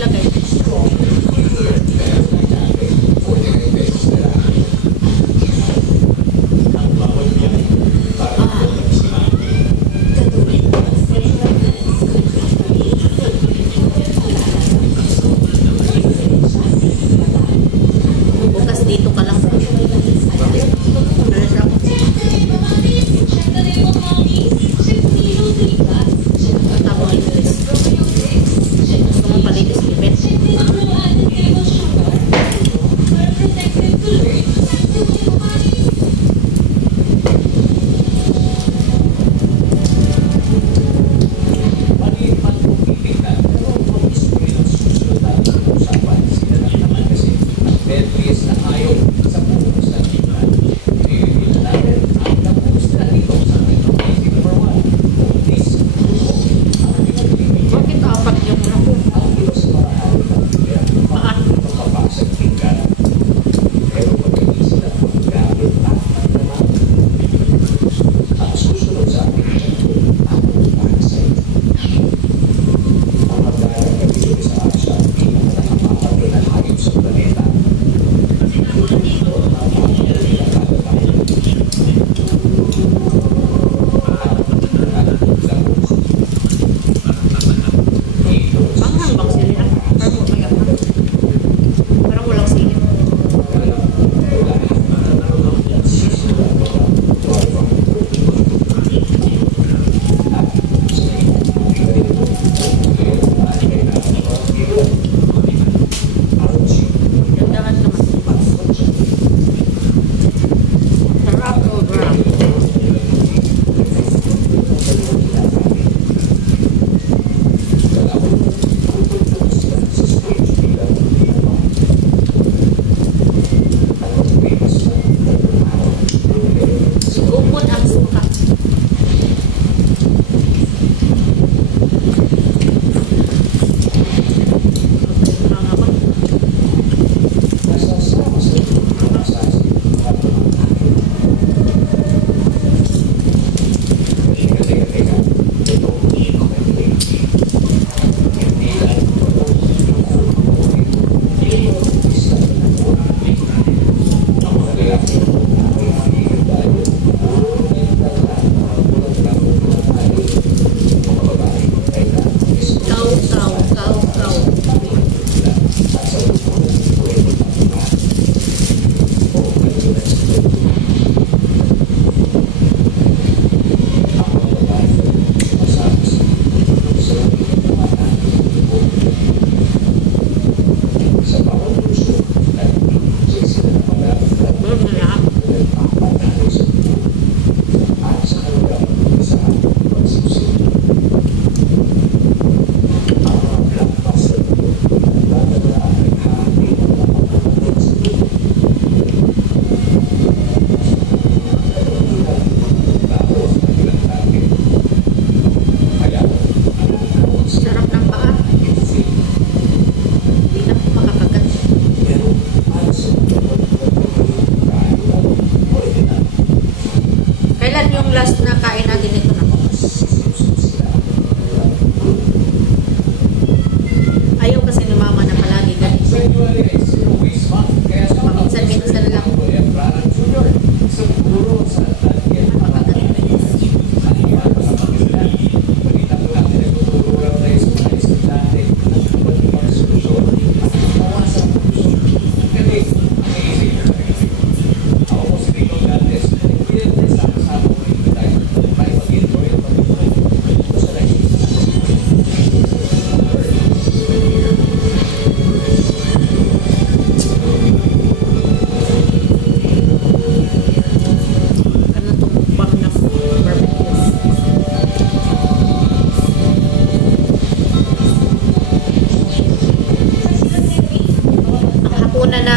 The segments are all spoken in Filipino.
lagay. Bukas dito ka lang.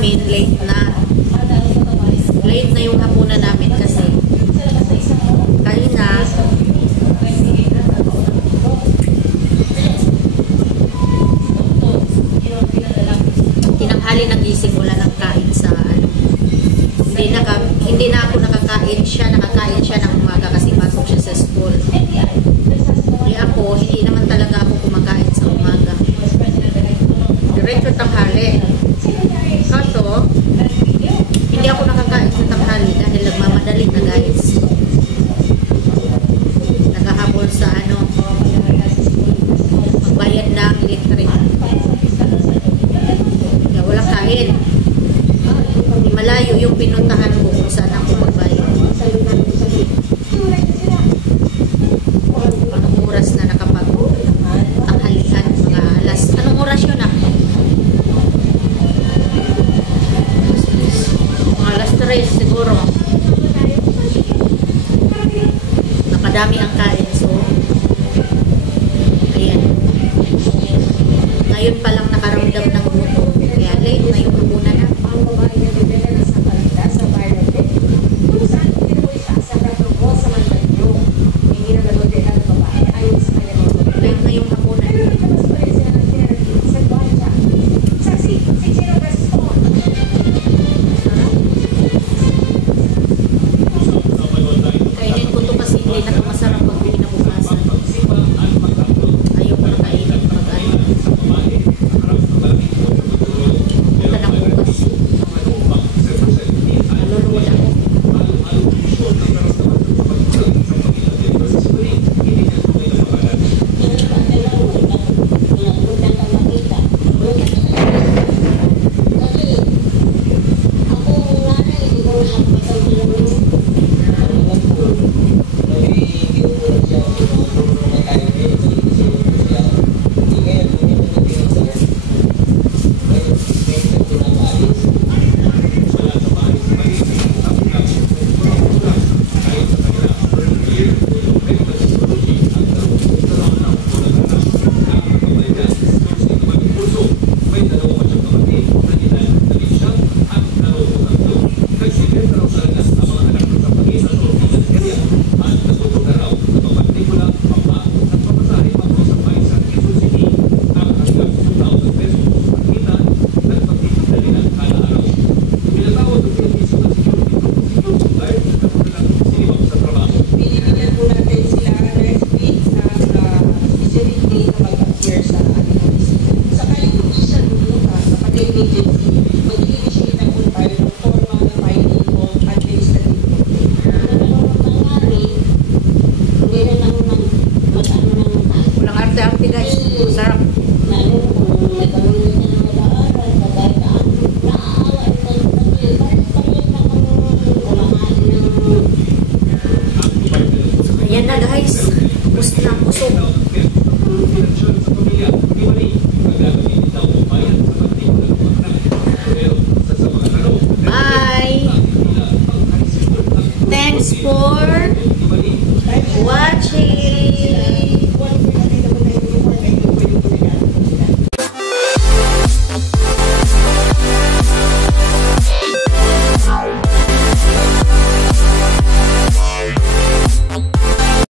namin, late na yung hapunan namin kasi kanina tinanghali nagising, wala nang kain sa ano. Hindi na ako nakakain siya ng umaga kasi pasok siya sa school. Hindi naman talaga ako kumakain sa umaga. diretso tanghali. Kaso, hindi ako nakakain sa tanghali dahil nagmamadali na guys. Naghahabol sa magbayad ng electric. Kaya walang kain. Malayo yung pinuntahan ko kung saan ako magbayad. Anong oras na nakapag-tanghalian? Mga alas. Anong oras yun ah? Mga alas 3 siguro. Nakadami ang kain. So, ayan. Ngayon pa lang nakaramdam ng gutom. Kaya late na yung hapunan na. Late na yung hapunan. Kainin ko to kasi hindi na ito masarap pag pinabukasan. Ayaw ko na kainin pag punta ng bukas. Nalulunod ako. Sa kalimutan sa mga kapatid agency, mag-i-issue